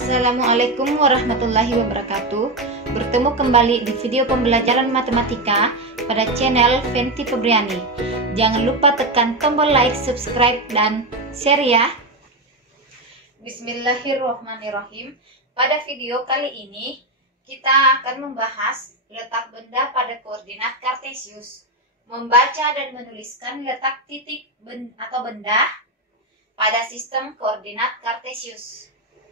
Assalamualaikum warahmatullahi wabarakatuh. Bertemu kembali di video pembelajaran matematika pada channel Fenty Febriani. Jangan lupa tekan tombol like, subscribe, dan share ya. Bismillahirrahmanirrahim. Pada video kali ini kita akan membahas letak benda pada koordinat kartesius, membaca dan menuliskan letak titik atau benda pada sistem koordinat kartesius.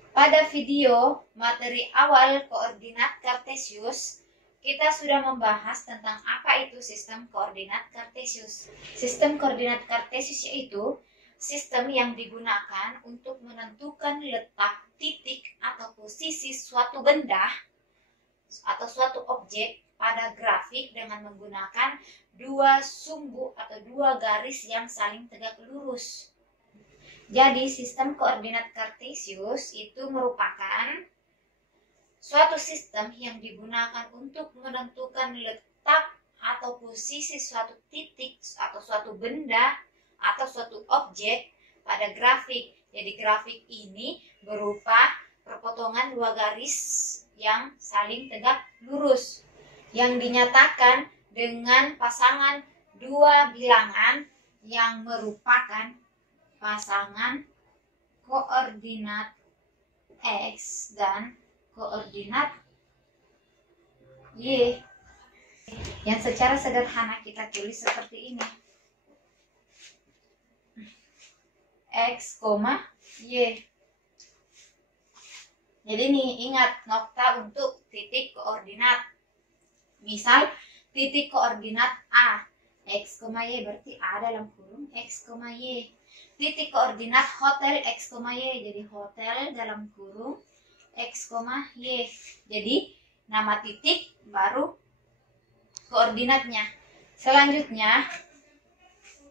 Pada video materi awal koordinat kartesius, kita sudah membahas tentang apa itu sistem koordinat kartesius. Sistem koordinat kartesius yaitu sistem yang digunakan untuk menentukan letak titik atau posisi suatu benda atau suatu objek pada grafik dengan menggunakan dua sumbu atau dua garis yang saling tegak lurus. Jadi, sistem koordinat kartesius itu merupakan suatu sistem yang digunakan untuk menentukan letak atau posisi suatu titik atau suatu benda atau suatu objek pada grafik. Jadi, grafik ini berupa perpotongan dua garis yang saling tegak lurus yang dinyatakan dengan pasangan dua bilangan yang merupakan pasangan koordinat X dan koordinat Y yang secara sederhana kita tulis seperti ini. X, Y. Jadi nih ingat nokta untuk titik koordinat. Misal titik koordinat A, X, Y berarti A dalam kurung X, Y. Titik koordinat hotel X, Y. Jadi hotel dalam kurung X, Y. Jadi nama titik baru koordinatnya. Selanjutnya,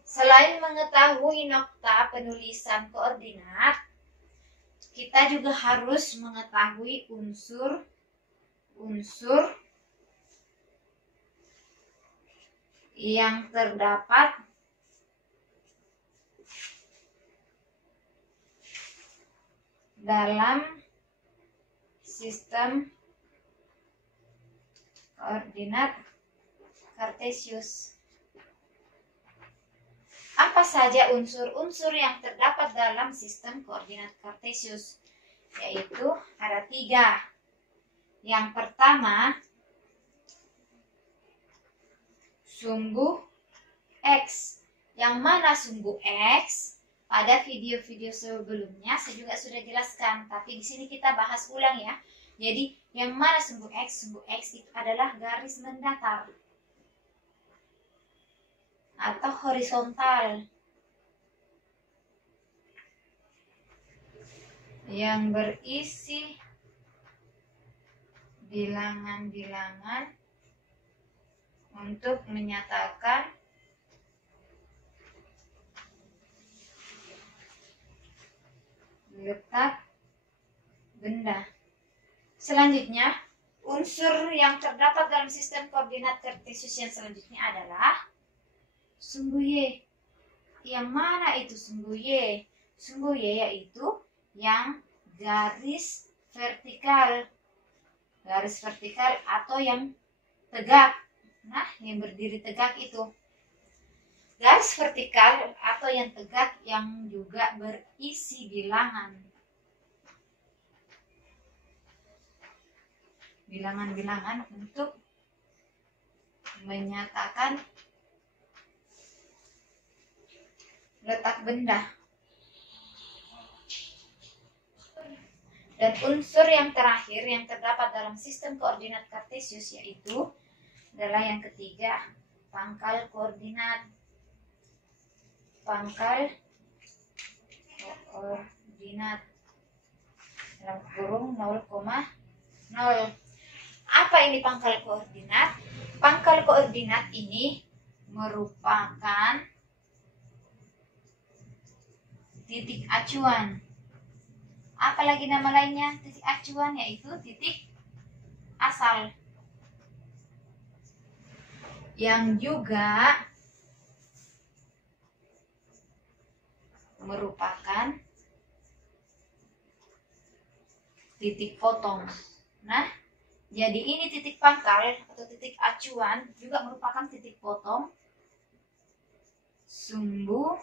selain mengetahui nokta penulisan koordinat, kita juga harus mengetahui unsur-unsur yang terdapat dalam sistem koordinat kartesius. Apa saja unsur-unsur yang terdapat dalam sistem koordinat kartesius? Yaitu ada 3. Yang pertama, sumbu X. Yang mana sumbu X? Pada video-video sebelumnya saya juga sudah jelaskan, tapi di sini kita bahas ulang ya. Jadi, yang mana sumbu X? Sumbu X itu adalah garis mendatar atau horizontal yang berisi bilangan-bilangan untuk menyatakan letak benda. Selanjutnya, unsur yang terdapat dalam sistem koordinat kartesius yang selanjutnya adalah sumbu Y. Yang mana itu sumbu Y? Sumbu Y yaitu yang garis vertikal. Garis vertikal atau yang tegak. Nah, yang berdiri tegak itu. Garis vertikal atau yang tegak yang juga berisi bilangan. Bilangan-bilangan untuk menyatakan letak benda. Dan unsur yang terakhir yang terdapat dalam sistem koordinat kartesius yaitu adalah yang ketiga, pangkal koordinat. Pangkal koordinat dalam kurung 0,0. Apa ini pangkal koordinat? Pangkal koordinat ini merupakan titik acuan. Apalagi nama lainnya titik acuan, yaitu titik asal. Yang juga merupakan titik potong. Nah, jadi ini titik pangkal atau titik acuan juga merupakan titik potong sumbu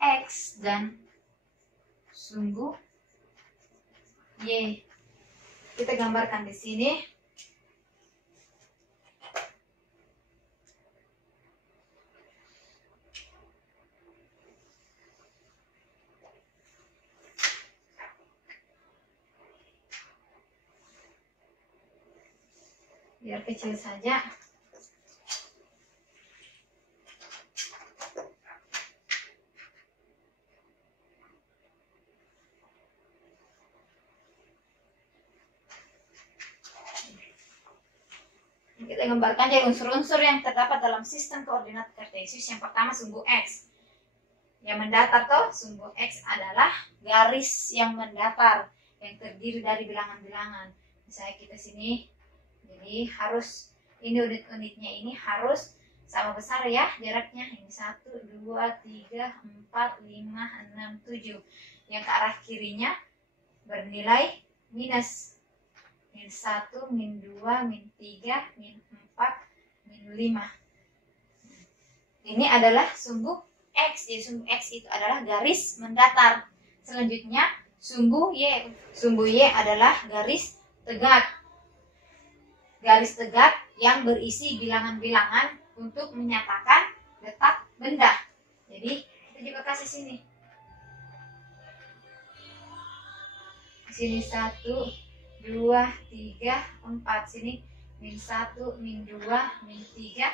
X dan sumbu Y. Kita gambarkan di sini. Biar kecil saja. Kita gambarkan jadi unsur-unsur yang terdapat dalam sistem koordinat kartesius. Yang pertama sumbu X. Yang mendatar tuh sumbu X adalah garis yang mendatar yang terdiri dari bilangan-bilangan. Misalnya kita sini, jadi harus ini unit-unitnya ini harus sama besar ya jaraknya. Ini 1, 2, 3, 4, 5, 6, 7. Yang ke arah kirinya bernilai minus. Min 1, min 2, min 3, min 4, min 5. Ini adalah sumbu X. Jadi sumbu X itu adalah garis mendatar. Selanjutnya sumbu Y. Sumbu Y adalah garis tegak. Garis tegak yang berisi bilangan-bilangan untuk menyatakan letak benda. Jadi kita juga kasih sini. Sini 1, 2, 3, 4. Sini min 1, min 2, min 3.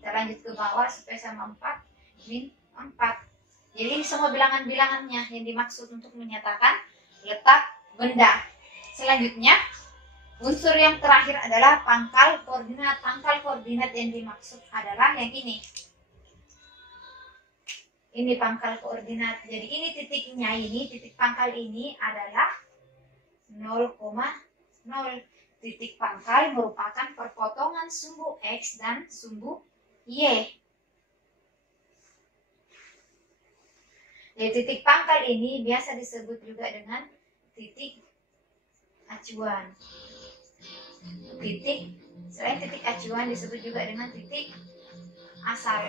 Kita lanjut ke bawah supaya sama 4, min 4. Jadi semua bilangan-bilangannya yang dimaksud untuk menyatakan letak benda. Selanjutnya unsur yang terakhir adalah pangkal koordinat. Pangkal koordinat yang dimaksud adalah yang ini. Ini pangkal koordinat. Jadi ini titiknya ini, titik pangkal ini adalah 0,0. Titik pangkal merupakan perpotongan sumbu X dan sumbu Y. Jadi titik pangkal ini biasa disebut juga dengan titik acuan. Selain titik acuan disebut juga dengan titik asal.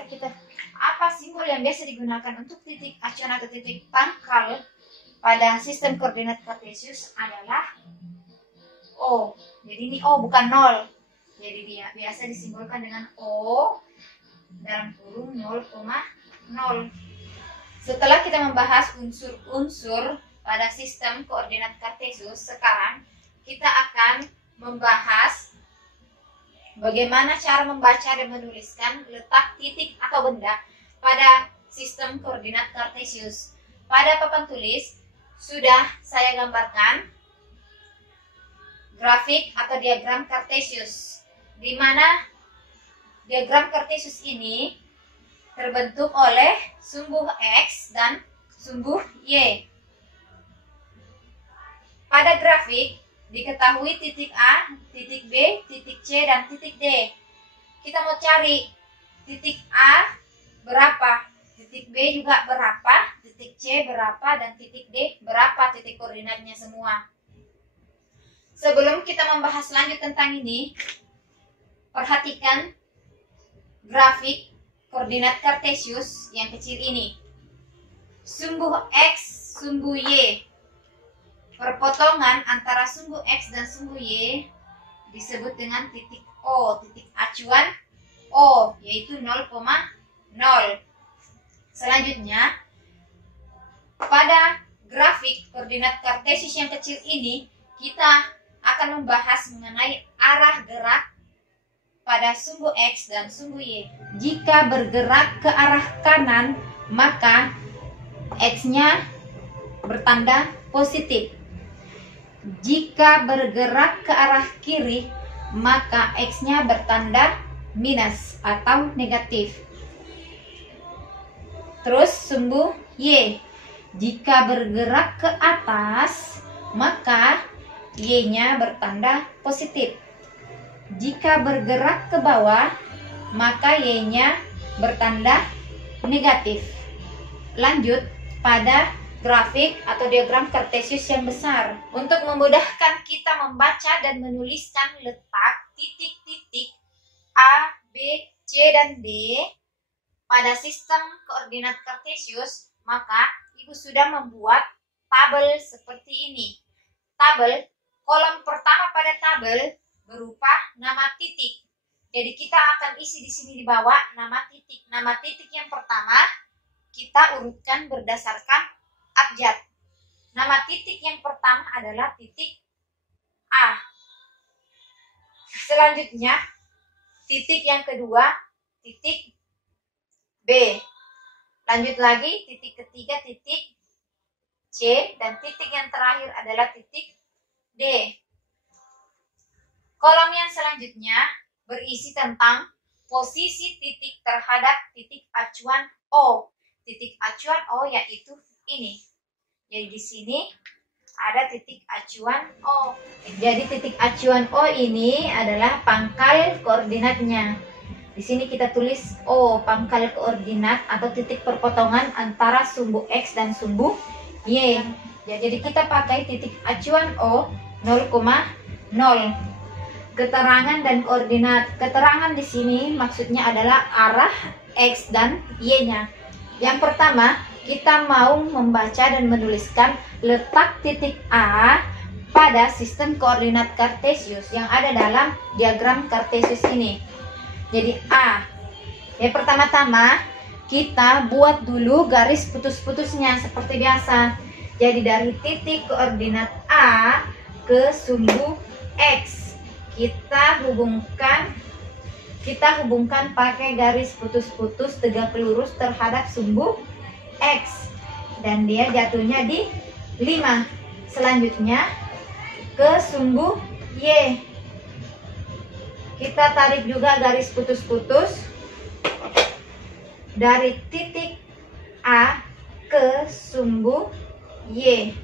Apa simbol yang biasa digunakan untuk titik acuan atau titik pangkal pada sistem koordinat kartesius adalah O. Jadi ini O bukan 0. Jadi dia biasa disimbolkan dengan O dalam kurung 0,0. Setelah kita membahas unsur-unsur pada sistem koordinat kartesius, sekarang kita akan membahas bagaimana cara membaca dan menuliskan letak titik atau benda pada sistem koordinat kartesius. Pada papan tulis sudah saya gambarkan grafik atau diagram kartesius, di mana diagram kartesius ini terbentuk oleh sumbu X dan sumbu Y. Pada grafik diketahui titik A, titik B, titik C, dan titik D. Kita mau cari titik A berapa, titik B juga berapa, titik C berapa, dan titik D berapa titik koordinatnya semua. Sebelum kita membahas lanjut tentang ini, perhatikan grafik koordinat kartesius yang kecil ini. Sumbu X, sumbu Y. Perpotongan antara sumbu X dan sumbu Y disebut dengan titik O, titik acuan O, yaitu 0,0. Selanjutnya, pada grafik koordinat kartesius yang kecil ini, kita akan membahas mengenai arah gerak pada sumbu X dan sumbu Y. Jika bergerak ke arah kanan, maka X-nya bertanda positif. Jika bergerak ke arah kiri, maka X-nya bertanda minus atau negatif. Terus sumbu Y. Jika bergerak ke atas, maka Y-nya bertanda positif. Jika bergerak ke bawah, maka Y-nya bertanda negatif. Lanjut pada grafik atau diagram kartesius yang besar. Untuk memudahkan kita membaca dan menuliskan letak titik-titik A, B, C, dan D pada sistem koordinat kartesius, maka Ibu sudah membuat tabel seperti ini. Tabel, kolom pertama pada tabel berupa nama titik. Jadi kita akan isi di sini di bawah nama titik. Nama titik yang pertama kita urutkan berdasarkan abjad. Nama titik yang pertama adalah titik A. Selanjutnya titik yang kedua titik B. Lanjut lagi titik ketiga titik C, dan titik yang terakhir adalah titik D. Kolom yang selanjutnya berisi tentang posisi titik terhadap titik acuan O. Titik acuan O yaitu ini. Jadi di sini ada titik acuan O. Jadi titik acuan O ini adalah pangkal koordinatnya. Di sini kita tulis O, pangkal koordinat atau titik perpotongan antara sumbu X dan sumbu Y. Ya, jadi kita pakai titik acuan O 0,0. Keterangan dan koordinat. Keterangan di sini maksudnya adalah arah X dan Y-nya. Yang pertama, kita mau membaca dan menuliskan letak titik A pada sistem koordinat kartesius yang ada dalam diagram kartesius ini. Jadi A. Yang pertama-tama kita buat dulu garis putus-putusnya seperti biasa. Jadi dari titik koordinat A ke sumbu X kita hubungkan pakai garis putus-putus tegak lurus terhadap sumbu X, dan dia jatuhnya di 5. Selanjutnya ke sumbu Y. Kita tarik juga garis putus-putus dari titik A ke sumbu Y.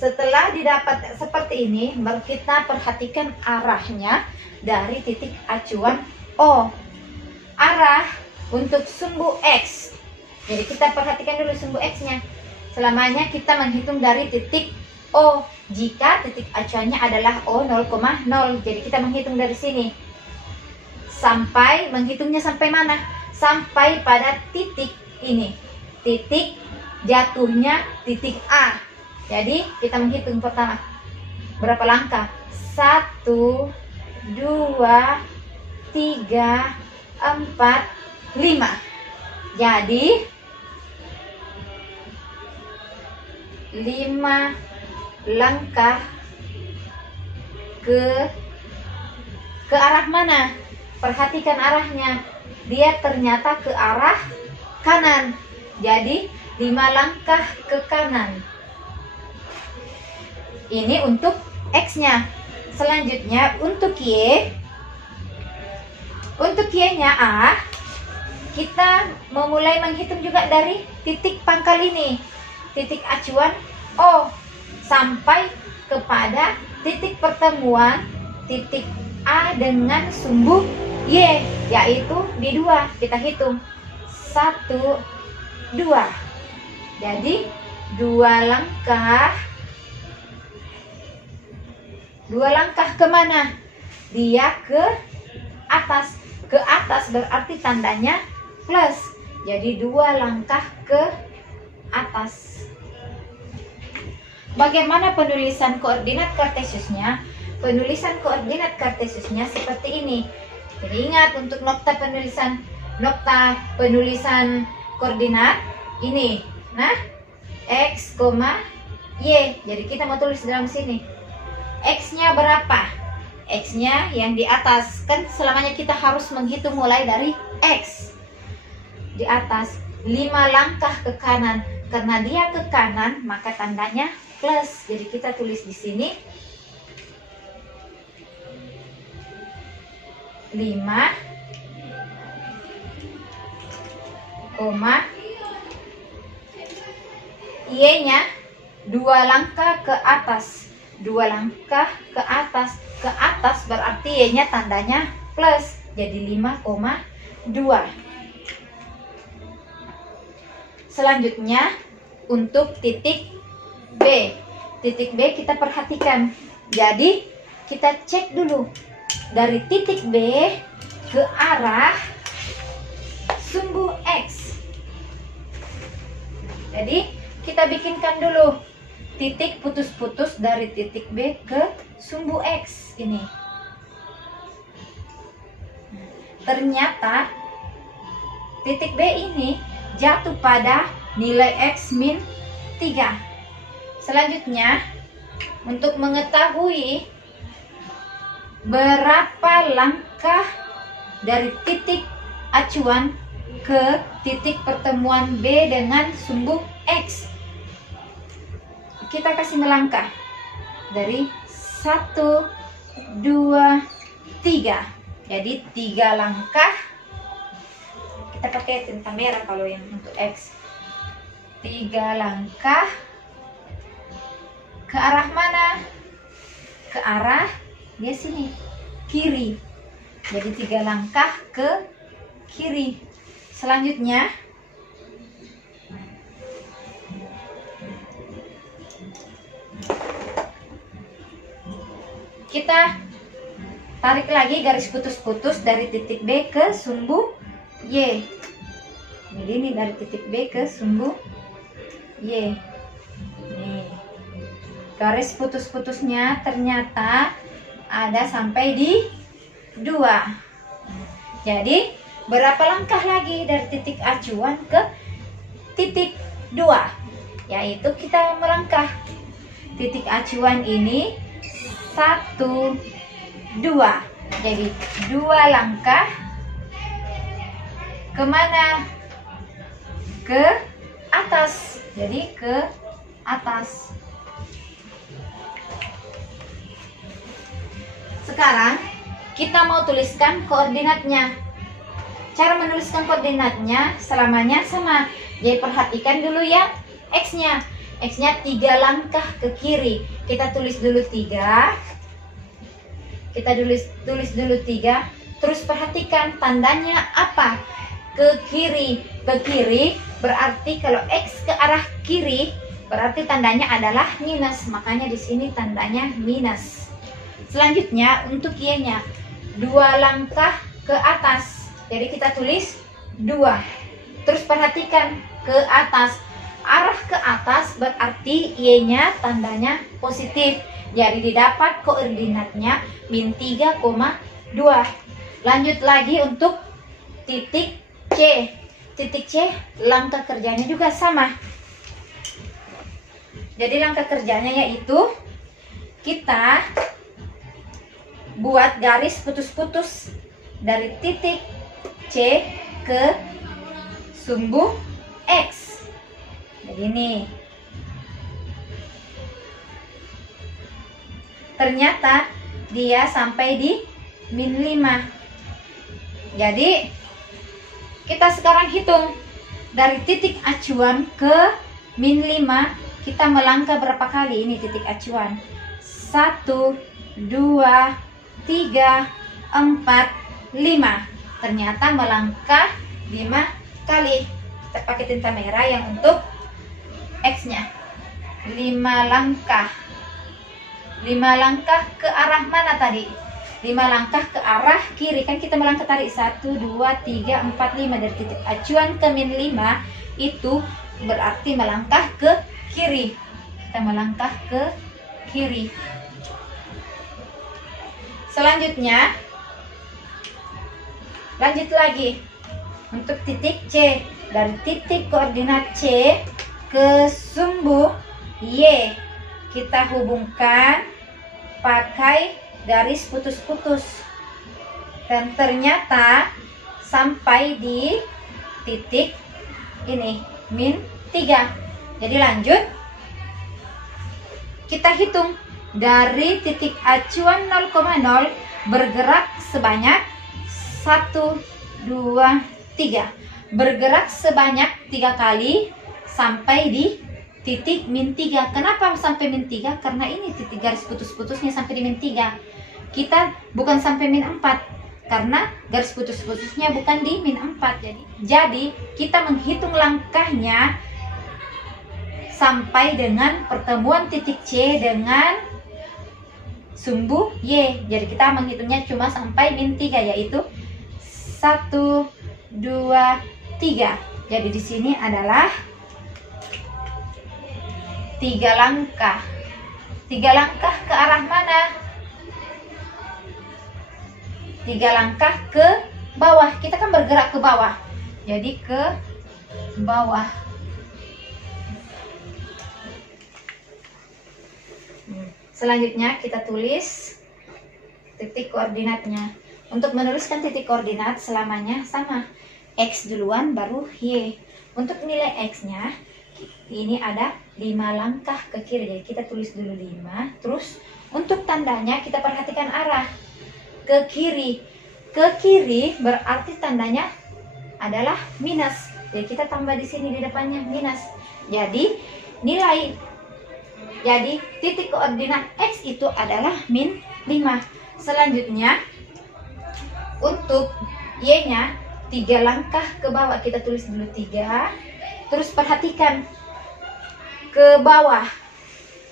Setelah didapat seperti ini, baru kita perhatikan arahnya dari titik acuan O. Arah untuk sumbu X. Jadi kita perhatikan dulu sumbu X-nya. Selamanya kita menghitung dari titik O. Jika titik acuannya adalah O 0,0, jadi kita menghitung dari sini. Menghitungnya sampai mana? Sampai pada titik ini. Titik jatuhnya titik A. Jadi kita menghitung pertama. Berapa langkah? 1, 2, 3, 4, 5. Jadi 5 langkah ke arah mana? Perhatikan arahnya. Dia ternyata ke arah kanan. Jadi 5 langkah ke kanan. Ini untuk X-nya. Selanjutnya untuk Y. Untuk Y-nya A, kita memulai menghitung juga dari titik pangkal ini. Titik acuan O sampai kepada titik pertemuan titik A dengan sumbu Y, yaitu di 2. Kita hitung 1, 2. Jadi 2 langkah. 2 langkah kemana? Dia ke atas. Ke atas berarti tandanya plus. Jadi 2 langkah ke atas. Bagaimana penulisan koordinat kartesiusnya? Penulisan koordinat kartesiusnya seperti ini. Jadi ingat untuk nokta penulisan koordinat ini. Nah, X, Y. Jadi kita mau tulis dalam sini. X-nya berapa? X-nya yang di atas. Kan selamanya kita harus menghitung mulai dari X. Di atas 5 langkah ke kanan. Karena dia ke kanan, maka tandanya plus. Jadi kita tulis di sini 5, Y-nya 2 langkah ke atas. 2 langkah ke atas. Ke atas berarti Y-nya tandanya plus. Jadi 5,2. Selanjutnya untuk titik B. Titik B kita perhatikan. Jadi kita cek dulu dari titik B ke arah sumbu X. Jadi kita bikinkan dulu titik putus-putus dari titik B ke sumbu X ini. Ternyata titik B ini jatuh pada nilai X min 3. Selanjutnya, untuk mengetahui berapa langkah dari titik acuan ke titik pertemuan B dengan sumbu X, kita kasih melangkah dari 1, 2, 3. Jadi 3 langkah. Kita pakai tinta merah kalau yang untuk X. 3 langkah ke arah mana? Ke arah dia sini, kiri. Jadi 3 langkah ke kiri. Selanjutnya kita tarik lagi garis putus-putus dari titik B ke sumbu Y. Jadi ini dari titik B ke sumbu Y. Nih. Garis putus-putusnya ternyata ada sampai di 2. Jadi berapa langkah lagi dari titik acuan ke titik 2? Yaitu kita melangkah. Titik acuan ini 1, 2. Jadi 2 langkah kemana? Ke atas. Jadi ke atas. Sekarang kita mau tuliskan koordinatnya. Cara menuliskan koordinatnya selamanya sama. Jadi perhatikan dulu ya X-nya. X-nya 3 langkah ke kiri. Kita tulis dulu 3. Kita tulis dulu 3. Terus perhatikan tandanya apa? Ke kiri. Ke kiri berarti kalau X ke arah kiri berarti tandanya adalah minus. Makanya di sini tandanya minus. Selanjutnya untuk Y-nya 2 langkah ke atas. Jadi kita tulis 2. Terus perhatikan ke atas. Arah ke atas berarti Y-nya tandanya positif. Jadi didapat koordinatnya min 3,2. Lanjut lagi untuk titik C. Titik C langkah kerjanya juga sama. Jadi langkah kerjanya yaitu kita buat garis putus-putus dari titik C ke sumbu X. Jadi ini ternyata dia sampai di min 5. Jadi kita sekarang hitung dari titik acuan ke min 5. Kita melangkah berapa kali ini titik acuan? 1, 2, 3, 4, 5. Ternyata melangkah 5 kali. Kita pakai tinta merah yang untuk X-nya. 5 langkah. 5 langkah ke arah mana tadi? 5 langkah ke arah kiri. Kan kita melangkah tadi 1, 2, 3, 4, 5. Dari titik acuan ke min 5 itu berarti melangkah ke kiri. Kita melangkah ke kiri. Selanjutnya lanjut lagi untuk titik C. Dari titik koordinat C ke sumbu Y kita hubungkan pakai garis putus-putus. Dan ternyata sampai di titik ini min 3. Jadi lanjut kita hitung dari titik acuan 0,0 bergerak sebanyak 1, 2, 3. Bergerak sebanyak 3 kali sampai di titik min 3. Kenapa sampai min 3? Karena ini titik garis putus-putusnya sampai di min 3. Kita bukan sampai min 4, karena garis putus-putusnya bukan di min 4. Jadi kita menghitung langkahnya sampai dengan pertemuan titik C dengan sumbu Y. Jadi kita menghitungnya cuma sampai min 3, yaitu 1, 2, 3. Jadi di sini adalah 3 langkah. 3 langkah ke arah mana? 3 langkah ke bawah. Kita kan bergerak ke bawah. Jadi ke bawah. Selanjutnya kita tulis titik koordinatnya. Untuk menuliskan titik koordinat selamanya sama. X duluan baru Y. Untuk nilai X-nya ini ada 5 langkah ke kiri. Jadi kita tulis dulu 5. Terus untuk tandanya kita perhatikan arah ke kiri. Ke kiri berarti tandanya adalah minus. Jadi kita tambah di sini di depannya minus. Jadi titik koordinat X itu adalah min 5. Selanjutnya untuk Y-nya 3 langkah ke bawah. Kita tulis dulu 3. Terus perhatikan ke bawah.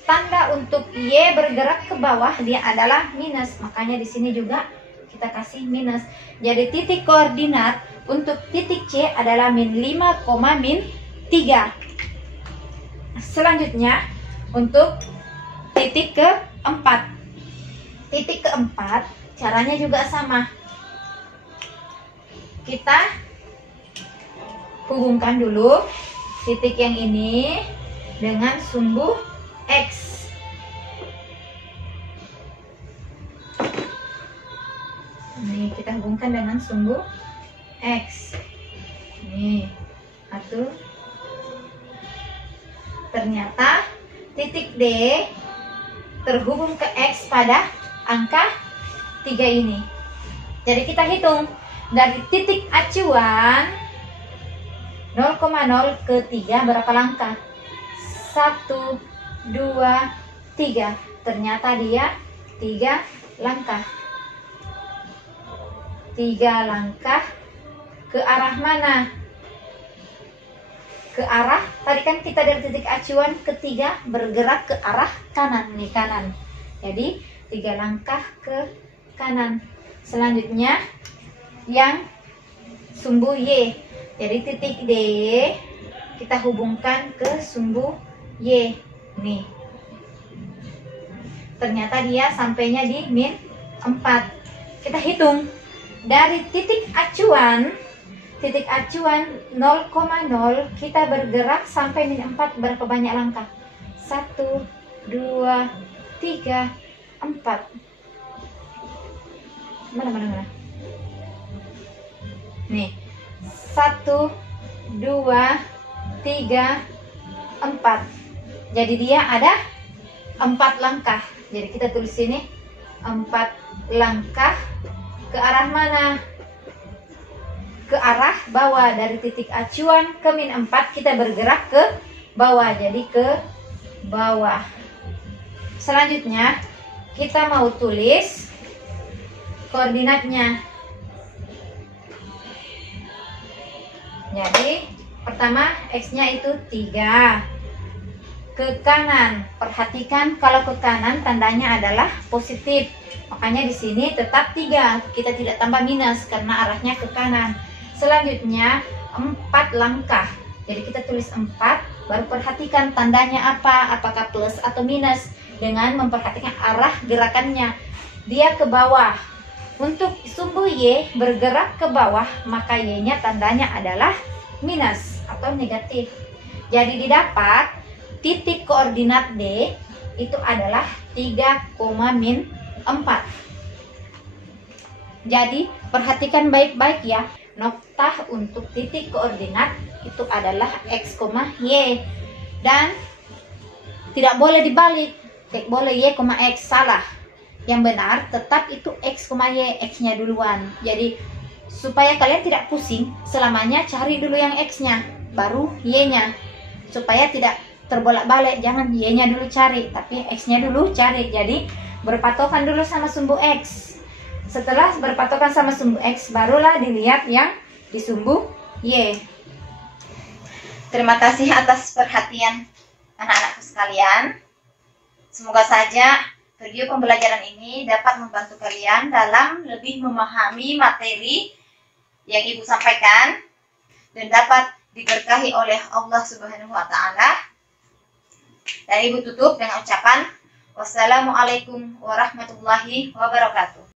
Tanda untuk Y bergerak ke bawah dia adalah minus. Makanya di sini juga kita kasih minus. Jadi titik koordinat untuk titik C adalah min 5, min 3. Selanjutnya untuk titik keempat. Titik keempat caranya juga sama. Kita hubungkan dulu titik yang ini dengan sumbu X. Nih, kita hubungkan dengan sumbu X. Nih, satu. Ternyata titik D terhubung ke X pada angka 3 ini. Jadi kita hitung dari titik acuan 0,0 ke 3 berapa langkah? 1, 2, 3. Ternyata dia 3 langkah. 3 langkah ke arah mana? Ke arah, tadi kan kita dari titik acuan ketiga bergerak ke arah kanan, nih kanan. Jadi 3 langkah ke kanan. Selanjutnya yang sumbu Y. Jadi titik D kita hubungkan ke sumbu Y. Nih. Ternyata dia sampainya di min 4. Kita hitung dari titik acuan 0,0 kita bergerak sampai min 4 berapa banyak langkah? 1, 2, 3, 4. Mana? Nih, 1, 2, 3, 4. Jadi dia ada 4 langkah. Jadi kita tulis sini 4 langkah ke arah mana? Ke arah bawah. Dari titik acuan ke min 4 kita bergerak ke bawah. Jadi ke bawah. Selanjutnya kita mau tulis koordinatnya. Jadi pertama X-nya itu 3. Ke kanan, perhatikan kalau ke kanan tandanya adalah positif. Makanya di sini tetap 3. Kita tidak tambah minus karena arahnya ke kanan. Selanjutnya 4 langkah. Jadi kita tulis 4, baru perhatikan tandanya apa, apakah plus atau minus dengan memperhatikan arah gerakannya. Dia ke bawah. Untuk sumbu Y bergerak ke bawah, maka Y-nya tandanya adalah minus atau negatif. Jadi didapat titik koordinat D itu adalah 3,-4. Jadi perhatikan baik-baik ya. Noktah untuk titik koordinat itu adalah X, Y. Dan tidak boleh dibalik. Tidak boleh Y, X, salah. Yang benar tetap itu X, Y, X-nya duluan. Jadi supaya kalian tidak pusing, selamanya cari dulu yang X-nya, baru Y-nya. Supaya tidak terbolak-balik, jangan Y-nya dulu cari, tapi X-nya dulu cari. Jadi berpatokan dulu sama sumbu X. Setelah berpatokan sama sumbu X, barulah dilihat yang di sumbu Y. Terima kasih atas perhatian anak-anakku sekalian. Semoga saja video pembelajaran ini dapat membantu kalian dalam lebih memahami materi yang Ibu sampaikan dan dapat diberkahi oleh Allah Subhanahu wa Ta'ala. Dan Ibu tutup dengan ucapan wassalamualaikum warahmatullahi wabarakatuh.